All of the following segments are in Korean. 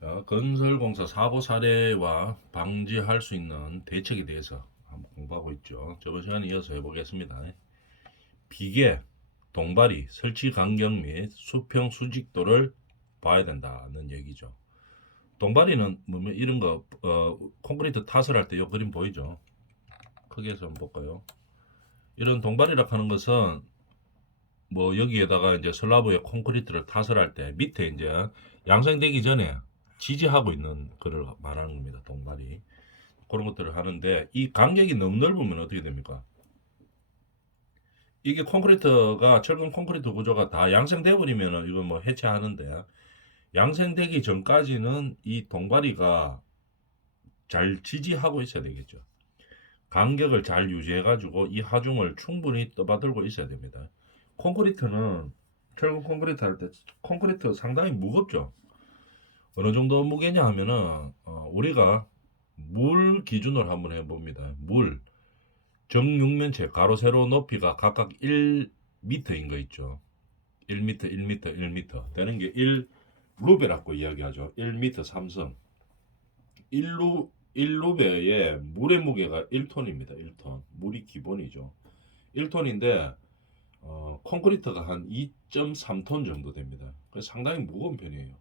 자, 건설공사 사고 사례와 방지할 수 있는 대책에 대해서 한번 공부하고 있죠. 저번 시간에 이어서 해보겠습니다. 비계, 동발이, 설치 간격 및 수평 수직도를 봐야 된다는 얘기죠. 동발이는 뭐면 이런 거 콘크리트 탓을 할 때 이 그림 보이죠? 크게 해서 한번 볼까요? 이런 동발이라 하는 것은 뭐 여기에다가 이제 슬라브에 콘크리트를 탓을 할 때 밑에 이제 양생되기 전에 지지하고 있는 거를 말하는 겁니다. 동발이. 그런 것들을 하는데 이 간격이 너무 넓으면 어떻게 됩니까? 이게 콘크리트가 철근 콘크리트 구조가 다 양생돼 버리면은 이거 뭐 해체하는데 양생되기 전까지는 이 동발이가 잘 지지하고 있어야 되겠죠. 간격을 잘 유지해 가지고 이 하중을 충분히 떠받들고 있어야 됩니다. 콘크리트는 철근 콘크리트 할 때 콘크리트 상당히 무겁죠. 어느 정도 무게냐 하면은 우리가 물 기준으로 한번 해봅니다. 물 정육면체 가로 세로 높이가 각각 1m인 거 있죠. 1m, 1m, 1m 되는 게 1루베라고 이야기하죠. 1m 3승. 1루베에 물의 무게가 1톤입니다. 1톤. 물이 기본이죠. 1톤인데 콘크리트가 한 2.3톤 정도 됩니다. 그래서 상당히 무거운 편이에요.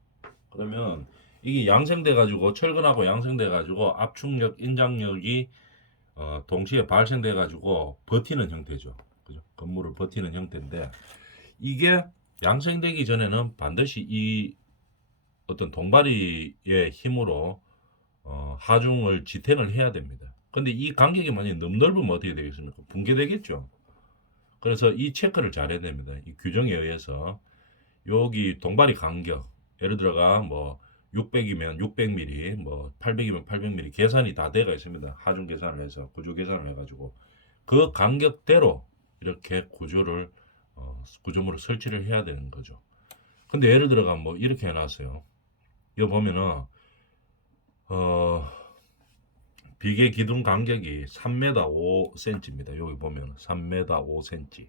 그러면 이게 양생돼 가지고 철근하고 양생돼 가지고 압축력, 인장력이 동시에 발생돼 가지고 버티는 형태죠. 그죠? 건물을 버티는 형태인데 이게 양생되기 전에는 반드시 이 어떤 동바리의 힘으로 하중을 지탱을 해야 됩니다. 근데 이 간격이 만약에 너무 넓으면 어떻게 되겠습니까? 붕괴되겠죠. 그래서 이 체크를 잘 해야 됩니다. 이 규정에 의해서 여기 동바리 간격 예를 들어가 뭐 600이면 600mm, 뭐 800이면 800mm 계산이 다 돼가 있습니다. 하중 계산을 해서 구조 계산을 해가지고 그 간격대로 이렇게 구조물을 설치를 해야 되는 거죠. 근데 예를 들어가 뭐 이렇게 해놨어요. 이거 보면은 어 비계 기둥 간격이 3m 5cm입니다. 여기 보면 3m 5cm.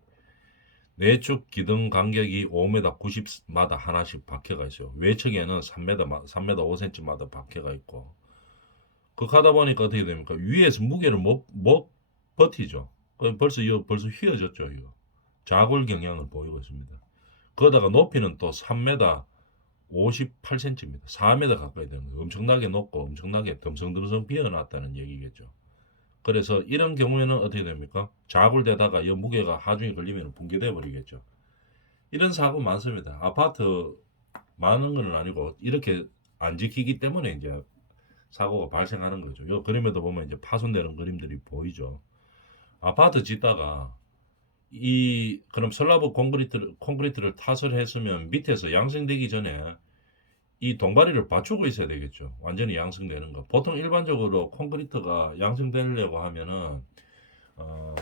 내축 기둥 간격이 5m 90마다 하나씩 박혀가 있어요. 외측에는 3m 5cm마다 박혀가 있고. 그렇게 하다 보니까 어떻게 됩니까? 위에서 무게를 못 버티죠. 벌써 휘어졌죠, 이거. 자골 경향을 보이고 있습니다. 거기다가 높이는 또 3m 58cm입니다. 4m 가까이 되는 거예요. 엄청나게 높고 엄청나게 덤성덤성 비어났다는 얘기겠죠. 그래서 이런 경우에는 어떻게 됩니까? 자굴되다가 이 무게가 하중에 걸리면 붕괴돼 버리겠죠. 이런 사고 많습니다. 아파트 많은 건 아니고 이렇게 안 지키기 때문에 이제 사고가 발생하는 거죠. 요 그림에도 보면 이제 파손되는 그림들이 보이죠. 아파트 짓다가 이 그럼 슬라브 콘크리트를 탓을 했으면 밑에서 양생되기 전에 이 동바리를 받추고 있어야 되겠죠. 완전히 양성되는 거. 보통 일반적으로 콘크리트가 양성되려고 하면은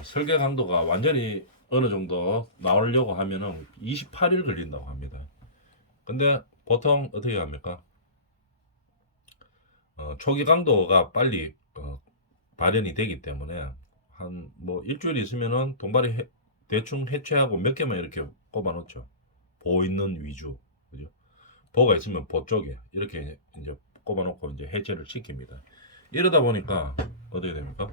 설계 강도가 완전히 어느 정도 나오려고 하면은 28일 걸린다고 합니다. 근데 보통 어떻게 합니까? 초기 강도가 빨리 발현이 되기 때문에 한 뭐 일주일 있으면은 대충 해체하고 몇 개만 이렇게 꼽아 놓죠. 보호 있는 위주. 그죠? 보호가 있으면 보 쪽에 이렇게 이제 꼽아 놓고 이제 해체를 시킵니다. 이러다 보니까 어떻게 됩니까?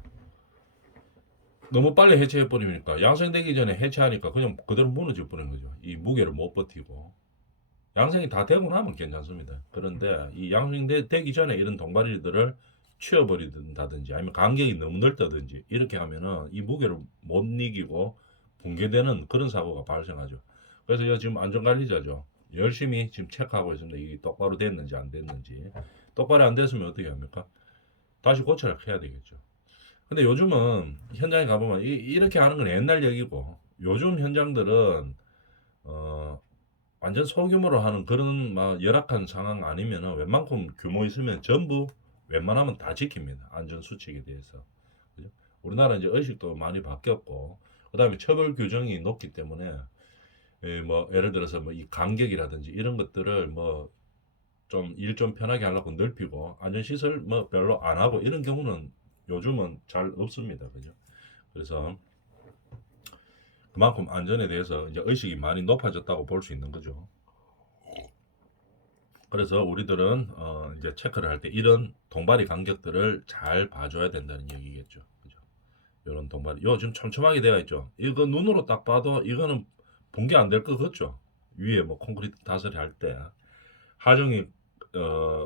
너무 빨리 해체해 버리니까 양생되기 전에 해체하니까 그냥 그대로 무너져 버리는 거죠. 이 무게를 못 버티고 양생이 다 되고 나면 괜찮습니다. 그런데 이 양생되기 전에 이런 동바리들을 치워버린다든지 아니면 간격이 너무 넓다든지 이렇게 하면은 이 무게를 못 이기고 붕괴되는 그런 사고가 발생하죠. 그래서 지금 안전관리자죠. 열심히 지금 체크하고 있습니다. 이게 똑바로 됐는지 안 됐는지. 똑바로 안 됐으면 어떻게 합니까? 다시 고쳐야 해야 되겠죠. 근데 요즘은 현장에 가보면 이렇게 하는 건 옛날 얘기고 요즘 현장들은 어, 완전 소규모로 하는 그런 막 열악한 상황 아니면은 웬만큼 규모 있으면 전부 웬만하면 다 지킵니다. 안전 수칙에 대해서. 그죠? 우리나라 이제 의식도 많이 바뀌었고 그다음에 처벌 규정이 높기 때문에 뭐 예를 들어서 뭐 이 간격이라든지 이런 것들을 뭐 좀 일 좀 편하게 하려고 넓히고 안전시설 뭐 별로 안 하고 이런 경우는 요즘은 잘 없습니다. 그죠? 그래서 그만큼 안전에 대해서 이제 의식이 많이 높아졌다고 볼 수 있는 거죠. 그래서 우리들은 이제 체크를 할 때 이런 동바리 간격들을 잘 봐줘야 된다는 얘기겠죠. 그죠? 이런 동바리, 요 지금 촘촘하게 되어 있죠. 이거 눈으로 딱 봐도 이거는 붕괴 안 될 것 같죠. 위에 뭐 콘크리트 다스리 할 때 하중이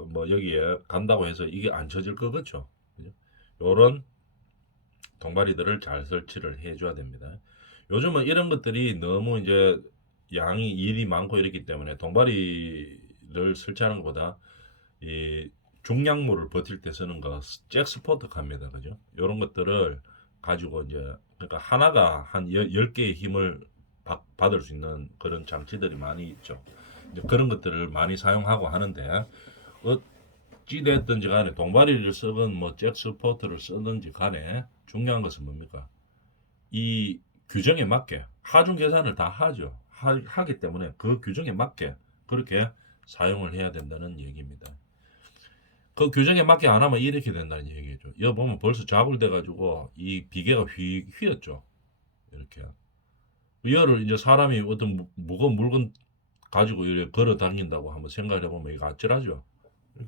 뭐 여기에 간다고 해서 이게 안 쳐질 것 같죠. 그죠? 요런 동바리들을 잘 설치를 해줘야 됩니다. 요즘은 이런 것들이 너무 이제 양이 일이 많고 이렇기 때문에 동바리를 설치하는 것보다 이 중량물을 버틸 때 쓰는 거 잭스포트 갑니다. 그죠? 이런 것들을 가지고 이제 그러니까 하나가 한 10개의 힘을 받을 수 있는 그런 장치들이 많이 있죠. 이제 그런 것들을 많이 사용하고 하는데 어찌됐든지 간에 동바리를 쓰건 뭐 잭스포트를 쓰든지 간에 중요한 것은 뭡니까? 이 규정에 맞게 하중 계산을 다 하죠. 하기 때문에 그 규정에 맞게 그렇게 사용을 해야 된다는 얘기입니다. 그 규정에 맞게 안 하면 이렇게 된다는 얘기죠. 여기 보면 벌써 자굴돼 가지고 이 비계가 휘었죠. 이렇게. 이거를 이제 사람이 어떤 무거운 물건 가지고 이렇게 걸어 다닌다고 한번 생각을 해보면 이거 아찔하죠.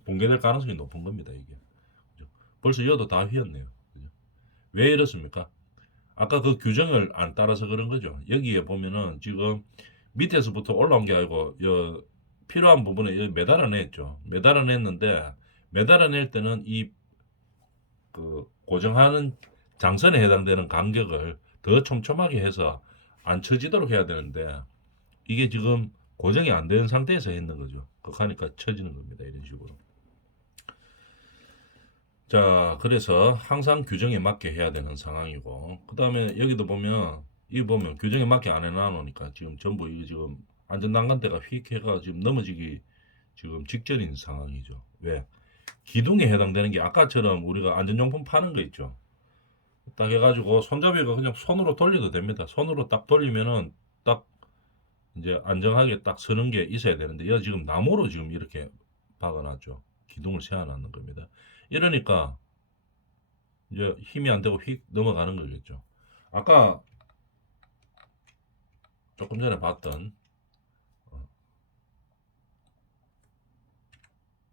붕괴될 가능성이 높은 겁니다, 이게. 그죠? 벌써 여도 다 휘었네요. 그죠? 왜 이렇습니까? 아까 그 규정을 안 따라서 그런 거죠. 여기에 보면은 지금 밑에서부터 올라온 게 아니고 필요한 부분에 매달아냈죠. 매달아냈는데 매달아낼 때는 이 그 고정하는 장선에 해당되는 간격을 더 촘촘하게 해서 안 처지도록 해야 되는데 이게 지금 고정이 안 되는 상태에서 했는 거죠. 그러니까 처지는 겁니다. 이런 식으로. 자, 그래서 항상 규정에 맞게 해야 되는 상황이고, 그 다음에 여기도 보면, 이 보면 규정에 맞게 안 해놔놓으니까 지금 전부 이게 지금 안전난간대가 휙 해가 지금 넘어지기 지금 직전인 상황이죠. 왜? 기둥에 해당되는 게 아까처럼 우리가 안전용품 파는 거 있죠. 딱 해가지고 손잡이가 그냥 손으로 돌려도 됩니다. 손으로 딱 돌리면은 딱 이제 안정하게 딱 서는 게 있어야 되는데, 여기 지금 나무로 지금 이렇게 박아놨죠. 기둥을 세워놨는 겁니다. 이러니까 이제 힘이 안 되고 휙 넘어가는 거겠죠. 아까 조금 전에 봤던 어,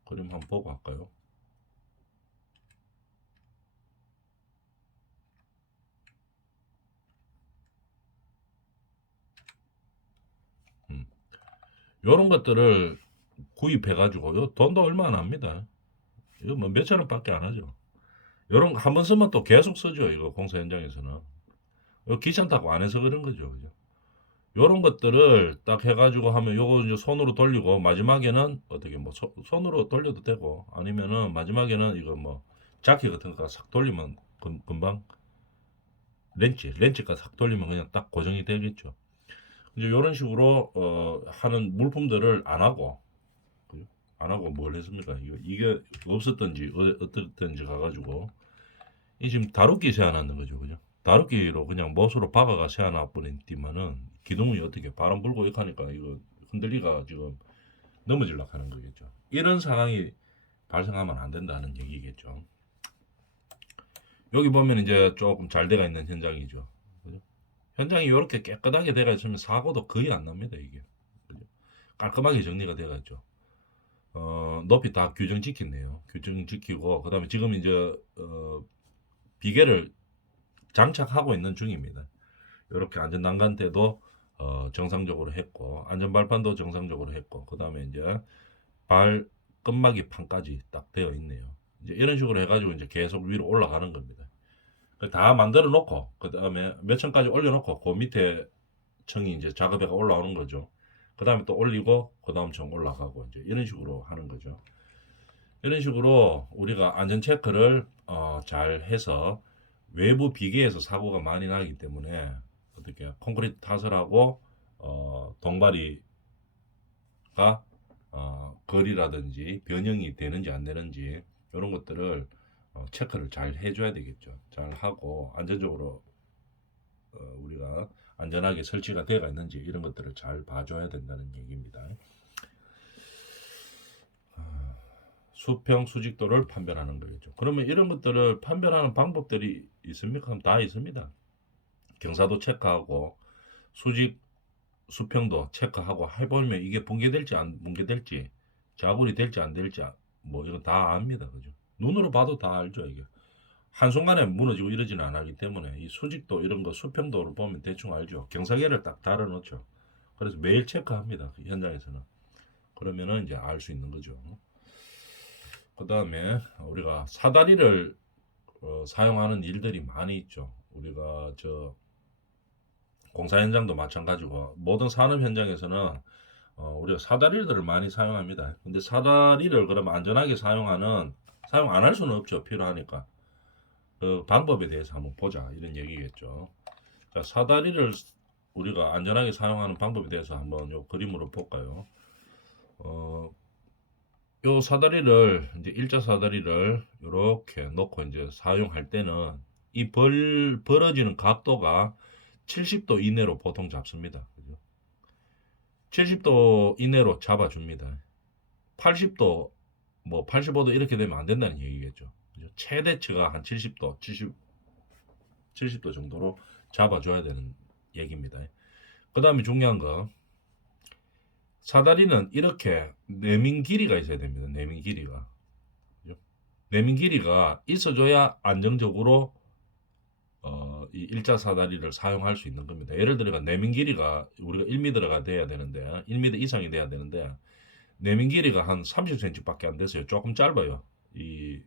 그림 한번 보고 할까요? 요런 것들을 구입해가지고 요 돈도 얼마 안 합니다. 이거 뭐 몇천 원밖에 안 하죠. 요런 거 한 번 쓰면 또 계속 쓰죠. 이거 공사 현장에서는. 이거 귀찮다고 안 해서 그런 거죠. 그죠? 요런 것들을 딱 해가지고 하면 요거 이제 손으로 돌리고 마지막에는 어떻게 뭐 손으로 돌려도 되고 아니면은 마지막에는 이거 뭐 자키 같은 거 싹 돌리면 금방 렌치가 싹 돌리면 그냥 딱 고정이 되겠죠. 이제 이런 식으로 하는 물품들을 안 하고 그죠? 안 하고 뭘 했습니까? 이게 없었던지 어떻든지 가가지고 이 지금 다루기 세워놨는 거죠, 그죠? 다루기로 그냥 못으로 박아가 세워놔 버린 뒤만은 기둥이 어떻게 바람 불고 이렇게 하니까 이거 흔들리가 지금 넘어질락 하는 거겠죠. 이런 상황이 발생하면 안 된다는 얘기겠죠. 여기 보면 이제 조금 잘 돼가 있는 현장이죠. 그죠? 현장이 이렇게 깨끗하게 돼가 있으면 사고도 거의 안 납니다, 이게. 그죠? 깔끔하게 정리가 돼가 있죠. 높이 다 규정 지켰네요. 규정 지키고, 그 다음에 지금 이제, 비계를 장착하고 있는 중입니다. 이렇게 안전난간대도 정상적으로 했고, 안전발판도 정상적으로 했고, 그 다음에 이제 발 끝막이 판까지 딱 되어 있네요. 이제 이런 식으로 해가지고 이제 계속 위로 올라가는 겁니다. 다 만들어 놓고, 그 다음에 몇 층까지 올려놓고, 그 밑에 층이 이제 작업해가 올라오는 거죠. 그 다음에 또 올리고, 그 다음 층 올라가고, 이제 이런 식으로 하는 거죠. 이런 식으로 우리가 안전 체크를 잘 해서 외부 비계에서 사고가 많이 나기 때문에 어떻게 콘크리트 타설하고 동바리가 거리라든지 변형이 되는지 안 되는지 이런 것들을 체크를 잘 해줘야 되겠죠. 잘 하고 안전적으로 우리가 안전하게 설치가 되어 있는지 이런 것들을 잘 봐줘야 된다는 얘기입니다. 수평 수직도를 판별하는 거겠죠. 그러면 이런 것들을 판별하는 방법들이 있습니까? 그럼 다 있습니다. 경사도 체크하고 수직 수평도 체크하고 해보면 이게 붕괴될지 안 붕괴될지 자굴이 될지 안 될지 뭐 이런 다 압니다. 그죠? 눈으로 봐도 다 알죠, 이게. 한순간에 무너지고 이러지는 않기 때문에 이 수직도 이런 거 수평도를 보면 대충 알죠. 경사계를 딱 달아 놓죠. 그래서 매일 체크합니다. 그 현장에서는. 그러면은 이제 알 수 있는 거죠. 그 다음에 우리가 사다리를 사용하는 일들이 많이 있죠. 우리가 저 공사 현장도 마찬가지고 모든 산업 현장에서는 우리가 사다리들을 많이 사용합니다. 근데 사다리를 그럼 안전하게 사용 안 할 수는 없죠. 필요하니까. 그 방법에 대해서 한번 보자 이런 얘기겠죠. 자, 사다리를 우리가 안전하게 사용하는 방법에 대해서 한번 요 그림으로 볼까요? 요 사다리를 이제 일자 사다리를 이렇게 놓고 이제 사용할 때는 이 벌어지는 각도가 70도 이내로 보통 잡습니다. 그죠? 70도 이내로 잡아줍니다. 80도 뭐 85도 이렇게 되면 안 된다는 얘기겠죠. 그죠? 최대치가 한 70도, 70도 정도로 잡아줘야 되는 얘기입니다. 그 다음에 중요한 거 사다리는 이렇게 내민 길이가 있어야 됩니다. 내민 길이가. 그죠? 내민 길이가 있어줘야 안정적으로 이 일자 사다리를 사용할 수 있는 겁니다. 예를 들어 내민 길이가 우리가 1m가 돼야 되는데 1m 이상이 돼야 되는데 내민 길이가 한 30cm밖에 안 됐어요. 조금 짧아요. 이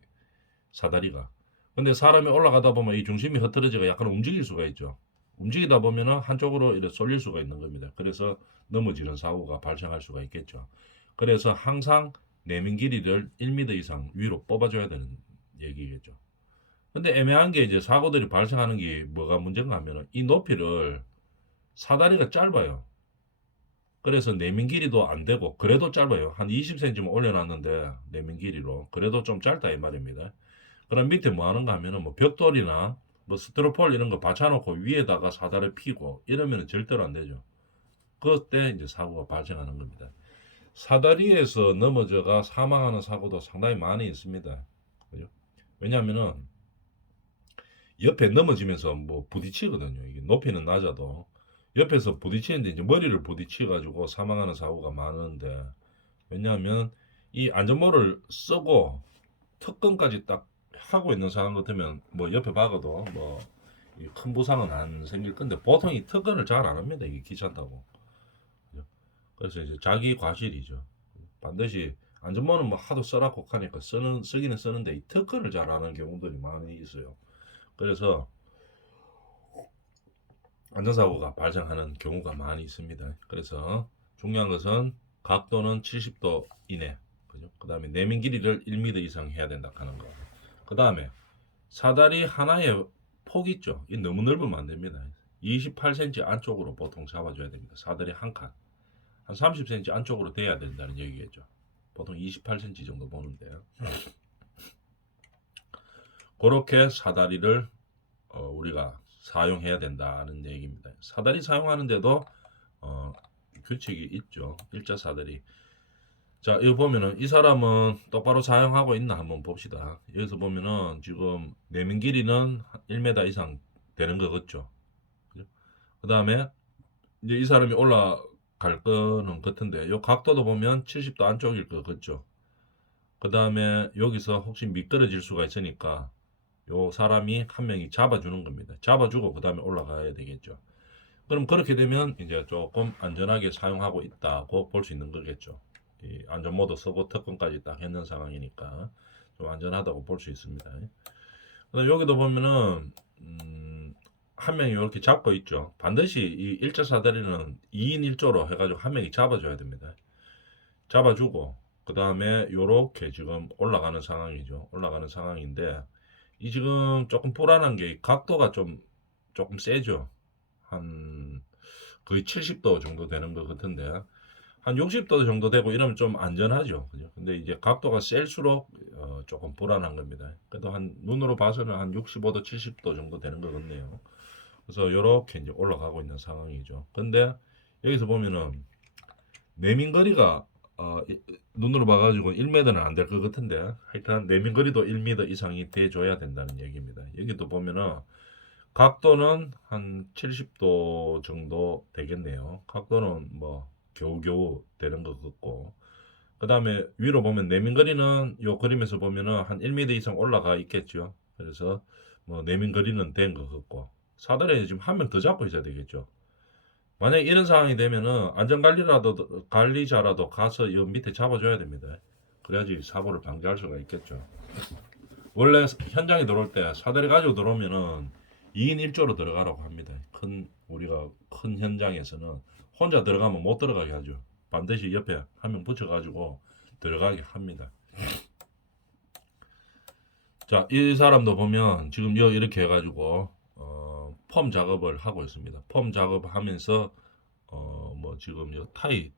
사다리가. 근데 사람이 올라가다 보면 이 중심이 흐트러지가 약간 움직일 수가 있죠. 움직이다 보면은 한쪽으로 이렇게 쏠릴 수가 있는 겁니다. 그래서 넘어지는 사고가 발생할 수가 있겠죠. 그래서 항상 내민 길이를 1m 이상 위로 뽑아줘야 되는 얘기겠죠. 근데 애매한 게 이제 사고들이 발생하는 게 뭐가 문제인가 하면은 이 높이를 사다리가 짧아요. 그래서 내민 길이도 안 되고 그래도 짧아요. 한 20cm만 올려놨는데 내민 길이로 그래도 좀 짧다 이 말입니다. 그럼 밑에 뭐 하는가 하면은 뭐 벽돌이나 뭐 스티로폴 이런 거 받쳐놓고 위에다가 사다리 피고 이러면은 절대로 안 되죠. 그때 이제 사고가 발생하는 겁니다. 사다리에서 넘어져가 사망하는 사고도 상당히 많이 있습니다. 그죠? 왜냐하면은 옆에 넘어지면서 뭐 부딪히거든요. 이게 높이는 낮아도 옆에서 부딪히는데 이제 머리를 부딪혀 가지고 사망하는 사고가 많은데 왜냐하면 이 안전모를 쓰고 특검까지 딱 하고 있는 상황 같으면 뭐 옆에 박아도 뭐 큰 부상은 안 생길 건데 보통 이 특검을 잘 안 합니다. 이게 귀찮다고. 그죠? 그래서 이제 자기 과실이죠. 반드시 안전모는 뭐 하도 써라고 하니까 쓰기는 쓰는데 이 특검을 잘 안 하는 경우들이 많이 있어요. 그래서 안전사고가 발생하는 경우가 많이 있습니다. 그래서 중요한 것은 각도는 70도 이내, 그죠? 그 다음에 내민 길이를 1m 이상 해야 된다 하는 거. 그 다음에 사다리 하나의 폭 있죠. 이 너무 넓으면 안 됩니다. 28cm 안쪽으로 보통 잡아줘야 됩니다. 사다리 한 칸. 한 30cm 안쪽으로 돼야 된다는 얘기겠죠. 보통 28cm 정도 보는데요. 그렇게 사다리를 우리가 사용해야 된다는 얘기입니다. 사다리 사용하는데도 규칙이 있죠. 일자 사다리. 자, 이거 보면은 이 사람은 똑바로 사용하고 있나 한번 봅시다. 여기서 보면은 지금 내민 길이는 1m 이상 되는 거 같죠. 그 다음에 이제 이 사람이 올라갈 거는 같은데 요 각도도 보면 70도 안쪽일 거 같죠. 그 다음에 여기서 혹시 미끄러질 수가 있으니까 요 사람이 한 명이 잡아주는 겁니다. 잡아주고 그 다음에 올라가야 되겠죠. 그럼 그렇게 되면 이제 조금 안전하게 사용하고 있다고 볼 수 있는 거겠죠. 이 안전모드 쓰고 특검까지 딱 했는 상황이니까 좀 안전하다고 볼 수 있습니다. 그다음 여기도 보면은 한 명이 이렇게 잡고 있죠. 반드시 이 일자 사다리는 2인 1조로 해가지고 한 명이 잡아줘야 됩니다. 잡아주고 그 다음에 요렇게 지금 올라가는 상황이죠. 올라가는 상황인데 이 지금 조금 불안한 게 각도가 조금 세죠. 한 거의 70도 정도 되는 것 같은데 한 60도 정도 되고 이러면 좀 안전하죠. 그죠? 근데 이제 각도가 셀수록 조금 불안한 겁니다. 그래도 한 눈으로 봐서는 한 65도, 70도 정도 되는 것 같네요. 그래서 이렇게 이제 올라가고 있는 상황이죠. 근데 여기서 보면은 내민거리가 눈으로 봐가지고 1m는 안 될 것 같은데 하여튼 내민거리도 1m 이상이 돼줘야 된다는 얘기입니다. 여기도 보면은 각도는 한 70도 정도 되겠네요. 각도는 뭐 겨우겨우 되는 것 같고 그 다음에 위로 보면 내민거리는 요 그림에서 보면은 한 1m 이상 올라가 있겠죠. 그래서 뭐 내민거리는 된 것 같고 사다리에 지금 한 명 더 잡고 있어야 되겠죠. 만약에 이런 상황이 되면은 안전관리라도 관리자라도 가서 요 밑에 잡아줘야 됩니다. 그래야지 사고를 방지할 수가 있겠죠. 원래 현장에 들어올 때 사다리 가지고 들어오면은 2인 1조로 들어가라고 합니다. 우리가 큰 현장에서는 혼자 들어가면 못 들어가게 하죠. 반드시 옆에 한 명 붙여가지고 들어가게 합니다. 자, 이 사람도 보면 지금 이렇게 해가지고 펌 작업을 하고 있습니다. 펌 작업하면서 뭐 지금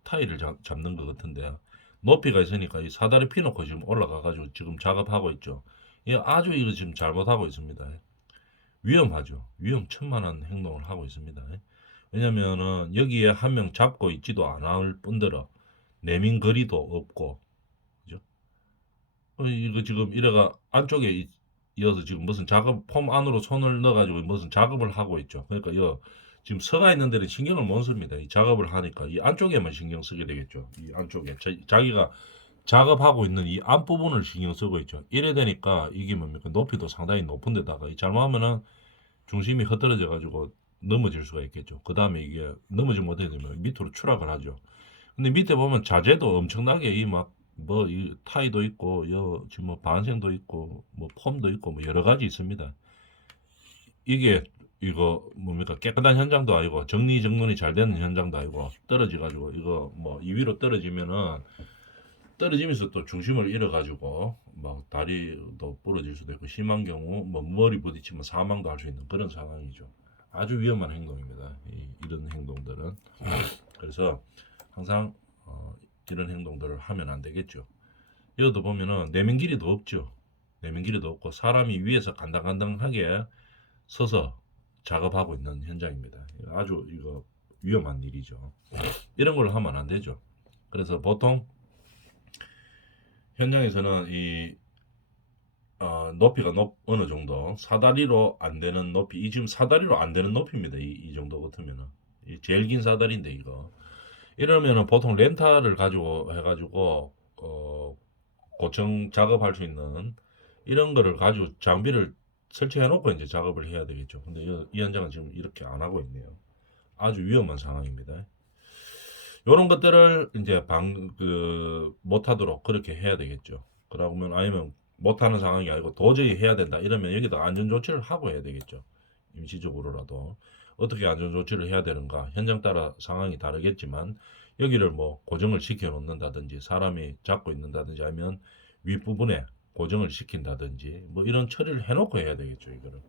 타이를 잡는 것 같은데 높이가 있으니까 이 사다리 피놓고 지금 올라가가지고 지금 작업하고 있죠. 아주 이거 지금 잘못하고 있습니다. 위험하죠. 위험천만한 행동을 하고 있습니다. 왜냐면은 여기에 한 명 잡고 있지도 않을 뿐더러 내민 거리도 없고, 그죠? 이거 지금 이래가 안쪽에 이어서 지금 무슨 폼 안으로 손을 넣어가지고 무슨 작업을 하고 있죠. 그러니까 지금 서가 있는 데는 신경을 못 씁니다. 이 작업을 하니까 이 안쪽에만 신경 쓰게 되겠죠. 이 안쪽에 자기가 작업하고 있는 이 앞부분을 신경 쓰고 있죠. 이래 되니까 이게 뭡니까? 높이도 상당히 높은 데다가 잘못하면은 중심이 흐트러져 가지고 넘어질 수가 있겠죠. 그 다음에 이게 넘어지 못하게 되면 밑으로 추락을 하죠. 근데 밑에 보면 자재도 엄청나게 이 타이도 있고 지금 뭐 반생도 있고 뭐 폼도 있고 뭐 여러 가지 있습니다. 이게 이거 뭡니까? 깨끗한 현장도 아니고 정리정돈이 잘 되는 현장도 아니고 떨어져 가지고 이거 뭐 이 위로 떨어지면은 떨어지면서 또 중심을 잃어가지고 막 다리도 부러질 수도 있고 심한 경우 뭐 머리 부딪히면 사망도 할 수 있는 그런 상황이죠. 아주 위험한 행동입니다. 이런 행동들은. 그래서 항상 이런 행동들을 하면 안 되겠죠. 여기도 보면은 내민 길이도 없죠. 내민 길이도 없고 사람이 위에서 간당간당하게 서서 작업하고 있는 현장입니다. 아주 이거 위험한 일이죠. 이런 걸 하면 안 되죠. 그래서 보통 현장에서는 높이가 어느 정도 사다리로 안 되는 높이 이 지금 사다리로 안 되는 높이입니다. 이 정도 같으면은 제일 긴 사다리인데 이거 이러면은 보통 렌탈을 가지고 해가지고 고정 작업할 수 있는 이런 거를 가지고 장비를 설치해 놓고 이제 작업을 해야 되겠죠. 근데 이 현장은 지금 이렇게 안 하고 있네요. 아주 위험한 상황입니다. 이런 것들을 이제 못하도록 그렇게 해야 되겠죠. 그러면 아니면 못하는 상황이 아니고 도저히 해야 된다 이러면 여기다 안전 조치를 하고 해야 되겠죠. 임시적으로라도 어떻게 안전 조치를 해야 되는가 현장 따라 상황이 다르겠지만 여기를 뭐 고정을 시켜 놓는다든지 사람이 잡고 있는다든지 아니면 윗부분에 고정을 시킨다든지 뭐 이런 처리를 해놓고 해야 되겠죠. 이거를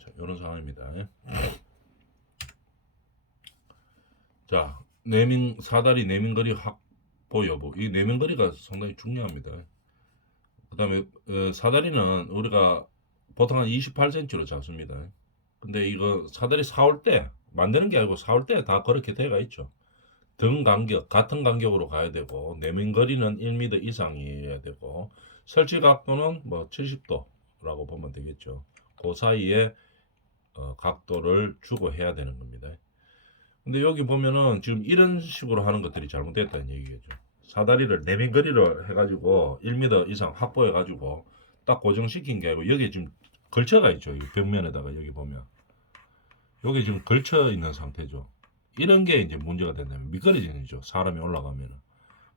자, 이런 상황입니다. 자, 사다리 내민거리 확보 여부. 이 내민거리가 상당히 중요합니다. 그 다음에 사다리는 우리가 보통 한 28cm로 잡습니다. 근데 이거 사다리 사올 때 만드는 게 아니고 사올 때 다 그렇게 돼가 있죠. 등 간격 같은 간격으로 가야 되고 내민거리는 1m 이상이어야 되고 설치 각도는 뭐 70도라고 보면 되겠죠. 그 사이에 각도를 주고 해야 되는 겁니다. 근데 여기 보면은 지금 이런 식으로 하는 것들이 잘못됐다는 얘기겠죠. 사다리를 내민거리를 해가지고 1m 이상 확보해가지고 딱 고정시킨 게 아니고 여기 지금 걸쳐가 있죠. 이 벽면에다가 여기 보면 여기 지금 걸쳐 있는 상태죠. 이런 게 이제 문제가 된다면 미끄러지는 거죠. 사람이 올라가면은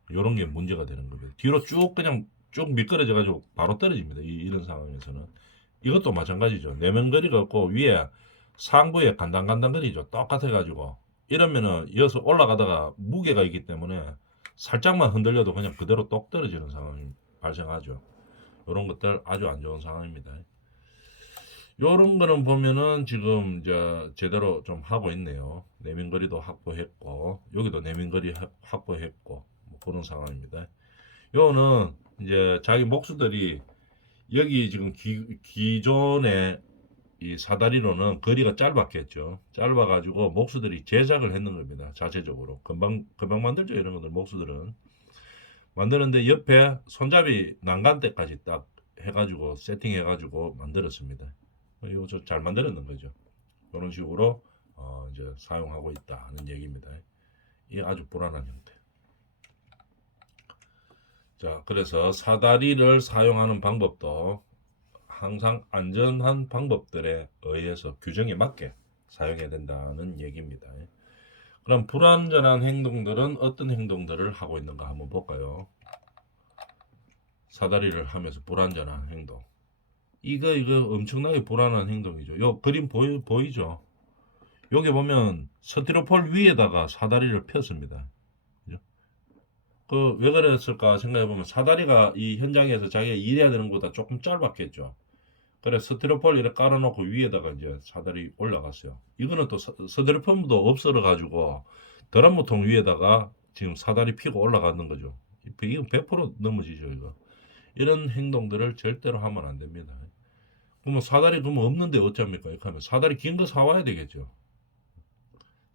이런 게 문제가 되는 겁니다. 뒤로 그냥 쭉 미끄러져 가지고 바로 떨어집니다. 이런 상황에서는 이것도 마찬가지죠. 내면거리가 없고 위에 상부에 간당간당거리죠. 똑같아 가지고 이러면은 이어서 올라가다가 무게가 있기 때문에 살짝만 흔들려도 그냥 그대로 똑 떨어지는 상황이 발생하죠. 이런 것들 아주 안 좋은 상황입니다. 요런 거는 보면은 지금 이제 제대로 좀 하고 있네요. 내민거리도 확보했고 여기도 내민거리 확보했고 뭐 그런 상황입니다. 요거는 이제 자기 목수들이 여기 지금 기존에 이 사다리로는 거리가 짧았겠죠. 짧아가지고 목수들이 제작을 했는 겁니다. 자체적으로 금방 만들죠. 이런 것들 목수들은 만드는데 옆에 손잡이 난간대까지 딱 해가지고 세팅해가지고 만들었습니다. 이거 잘 만들었는 거죠. 이런 식으로 이제 사용하고 있다는 얘기입니다. 이게 아주 불안한 형태. 자, 그래서 사다리를 사용하는 방법도 항상 안전한 방법들에 의해서 규정에 맞게 사용해야 된다는 얘기입니다. 그럼 불안전한 행동들은 어떤 행동들을 하고 있는가 한번 볼까요? 사다리를 하면서 불안전한 행동. 이거 엄청나게 불안한 행동이죠. 요 그림 보이죠? 여기 보면 스티로폴 위에다가 사다리를 폈습니다. 그죠? 그 왜 그랬을까 생각해 보면 사다리가 이 현장에서 자기가 일해야 되는 것보다 조금 짧았겠죠. 그래 스티로폴 이렇게 깔아놓고 위에다가 이제 사다리 올라갔어요. 이거는 또 스티로폼도 없어져 가지고 드럼무통 위에다가 지금 사다리 피고 올라가는 거죠. 이건 100% 넘어지죠 이거. 이런 행동들을 절대로 하면 안 됩니다. 그러면 사다리 그러면 없는데 어쩝니까? 이렇게 하면 사다리 긴 거 사와야 되겠죠.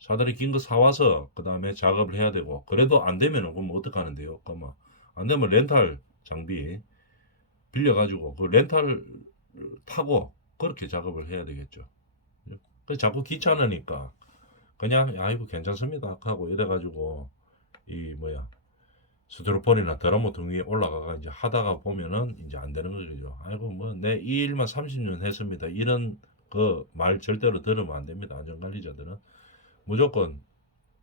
사다리 긴 거 사와서 그 다음에 작업을 해야 되고 그래도 안 되면은 그럼 어떻게 하는데요? 그러면 안 되면 렌탈 장비 빌려가지고 그 렌탈 타고 그렇게 작업을 해야 되겠죠. 그 자꾸 귀찮으니까 그냥 아이고 괜찮습니다 하고 이래가지고 이 뭐야 스티로폼이나 드라모통 위에 올라가가 이제 하다가 보면은 이제 안 되는 거죠. 아이고 뭐 내 이 일만 30년 했습니다. 이런 그 말 절대로 들으면 안 됩니다. 안전관리자들은 무조건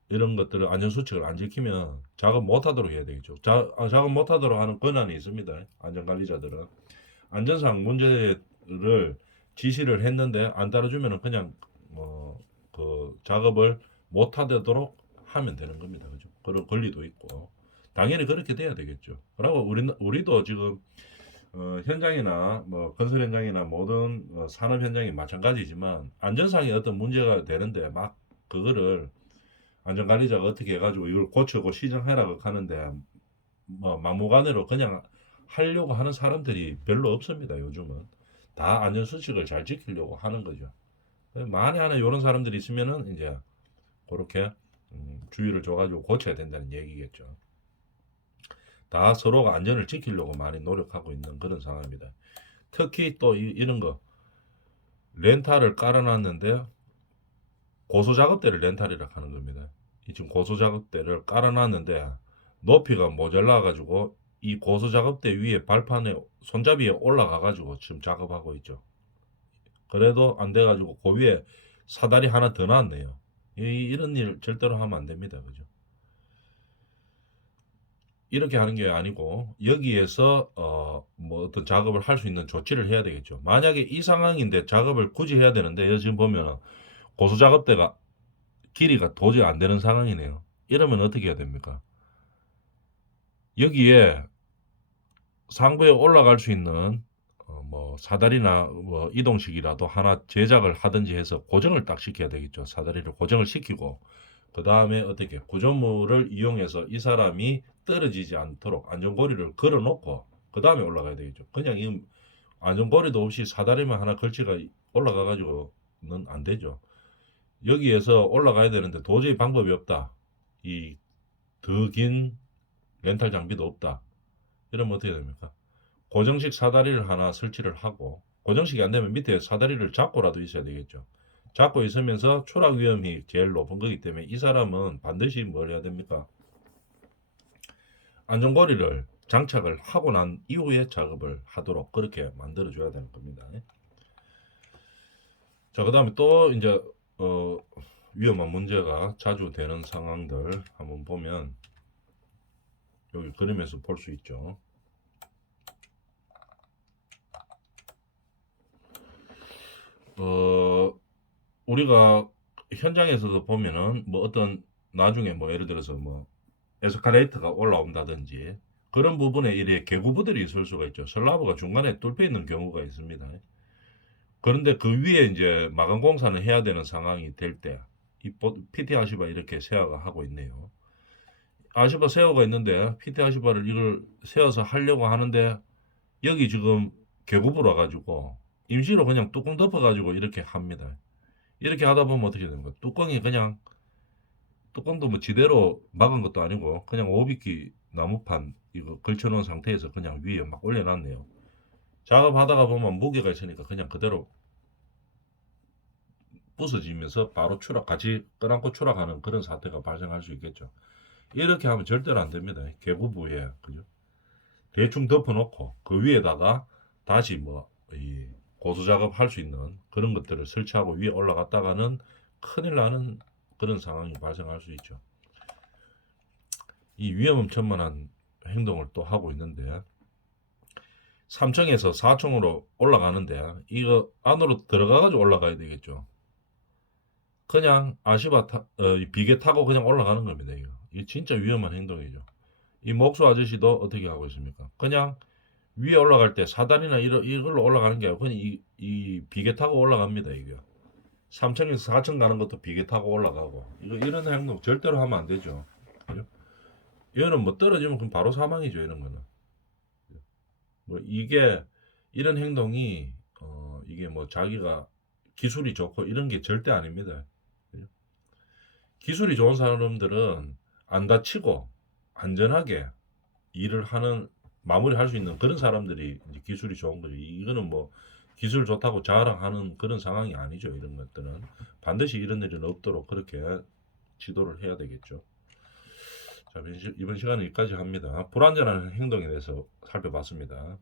이런 것들을 안전수칙을 안 지키면 작업 못하도록 해야 되겠죠. 작업 못하도록 하는 권한이 있습니다. 안전관리자들은 안전상 문제를 지시를 했는데 안 따라주면은 그냥 그 작업을 못하도록 하면 되는 겁니다. 그죠? 그런 권리도 있고 당연히 그렇게 돼야 되겠죠. 그리고 우리도 지금 현장이나 뭐 건설 현장이나 모든 산업 현장이 마찬가지지만 안전상의 어떤 문제가 되는데 막 그거를 안전관리자가 어떻게 해가지고 이걸 고치고 시정해라고 하는데 뭐 막무가내로 그냥 하려고 하는 사람들이 별로 없습니다. 요즘은 다 안전수칙을 잘 지키려고 하는 거죠. 만에 하나 이런 사람들이 있으면은 이제 그렇게 주의를 줘가지고 고쳐야 된다는 얘기겠죠. 다 서로가 안전을 지키려고 많이 노력하고 있는 그런 상황입니다. 특히 또 이런 거 렌탈을 깔아놨는데 고소작업대를 렌탈이라 하는 겁니다. 지금 고소작업대를 깔아놨는데 높이가 모자라 가지고 이 고소작업대 위에 발판에 손잡이에 올라가 가지고 지금 작업하고 있죠. 그래도 안 돼 가지고 그 위에 사다리 하나 더 놨네요. 이런 일 절대로 하면 안 됩니다. 그죠? 이렇게 하는 게 아니고 여기에서 뭐 어떤 작업을 할 수 있는 조치를 해야 되겠죠. 만약에 이 상황인데 작업을 굳이 해야 되는데 여기 지금 보면은 고소작업대가 길이가 도저히 안 되는 상황이네요. 이러면 어떻게 해야 됩니까? 여기에 상부에 올라갈 수 있는 뭐 사다리나 뭐 이동식이라도 하나 제작을 하든지 해서 고정을 딱 시켜야 되겠죠. 사다리를 고정을 시키고 그 다음에 어떻게 구조물을 이용해서 이 사람이 떨어지지 않도록 안전고리를 걸어 놓고 그 다음에 올라가야 되겠죠. 그냥 이 안전고리도 없이 사다리만 하나 걸치가 올라가 가지고는 안 되죠. 여기에서 올라가야 되는데 도저히 방법이 없다. 이 더 긴 렌탈 장비도 없다. 이러면 어떻게 됩니까? 고정식 사다리를 하나 설치를 하고 고정식이 안 되면 밑에 사다리를 잡고라도 있어야 되겠죠. 잡고 있으면서 추락 위험이 제일 높은 거기 때문에 이 사람은 반드시 뭘 해야 됩니까? 안전고리를 장착을 하고 난 이후에 작업을 하도록 그렇게 만들어 줘야 되는 겁니다. 자, 그 다음에 또 이제 위험한 문제가 자주 되는 상황들 한번 보면 여기 그림에서 볼 수 있죠. 우리가 현장에서도 보면은 뭐 어떤 나중에 뭐 예를 들어서 뭐 에스컬레이터가 올라온다든지 그런 부분에 이래 개구부들이 있을 수가 있죠. 슬라브가 중간에 뚫혀 있는 경우가 있습니다. 그런데 그 위에 이제 마감 공사는 해야 되는 상황이 될 때 이 PT 아시바 이렇게 세워가 하고 있네요. 아시바 세워가 있는데 PT 아시바를 이걸 세워서 하려고 하는데 여기 지금 계급으로 와가지고 임시로 그냥 뚜껑 덮어가지고 이렇게 합니다. 이렇게 하다 보면 어떻게 되는 거예요? 뚜껑이 그냥 뚜껑도 뭐 지대로 막은 것도 아니고 그냥 오비키 나무판 이거 걸쳐놓은 상태에서 그냥 위에 막 올려놨네요. 작업하다가 보면 무게가 있으니까 그냥 그대로 부서지면서 바로 추락 같이 끌어안고 추락하는 그런 사태가 발생할 수 있겠죠. 이렇게 하면 절대로 안 됩니다. 계부부에 그죠? 대충 덮어놓고 그 위에다가 다시 뭐 이 고수 작업할 수 있는 그런 것들을 설치하고 위에 올라갔다가는 큰일 나는 그런 상황이 발생할 수 있죠. 이 위험천만한 행동을 또 하고 있는데 3층에서 4층으로 올라가는데 이거 안으로 들어가가지고 올라가야 되겠죠. 그냥 비계 타고 그냥 올라가는 겁니다. 이거 진짜 위험한 행동이죠. 이 목수 아저씨도 어떻게 하고 있습니까? 그냥 위에 올라갈 때 사다리나 이걸로 올라가는 게 아니고 그냥 이 비계 타고 올라갑니다. 이거 3층에서 4층 가는 것도 비계 타고 올라가고 이런 행동 절대로 하면 안 되죠. 그죠? 이거는 뭐 떨어지면 그럼 바로 사망이죠. 이런 거는 뭐 이게 이런 행동이 이게 뭐 자기가 기술이 좋고 이런 게 절대 아닙니다. 그죠? 기술이 좋은 사람들은 안 다치고 안전하게 일을 하는 마무리할 수 있는 그런 사람들이 이제 기술이 좋은 거죠. 이거는 뭐 기술 좋다고 자랑하는 그런 상황이 아니죠. 이런 것들은 반드시 이런 일은 없도록 그렇게 지도를 해야 되겠죠. 자, 이번 시간은 여기까지 합니다. 불안전한 행동에 대해서 살펴봤습니다.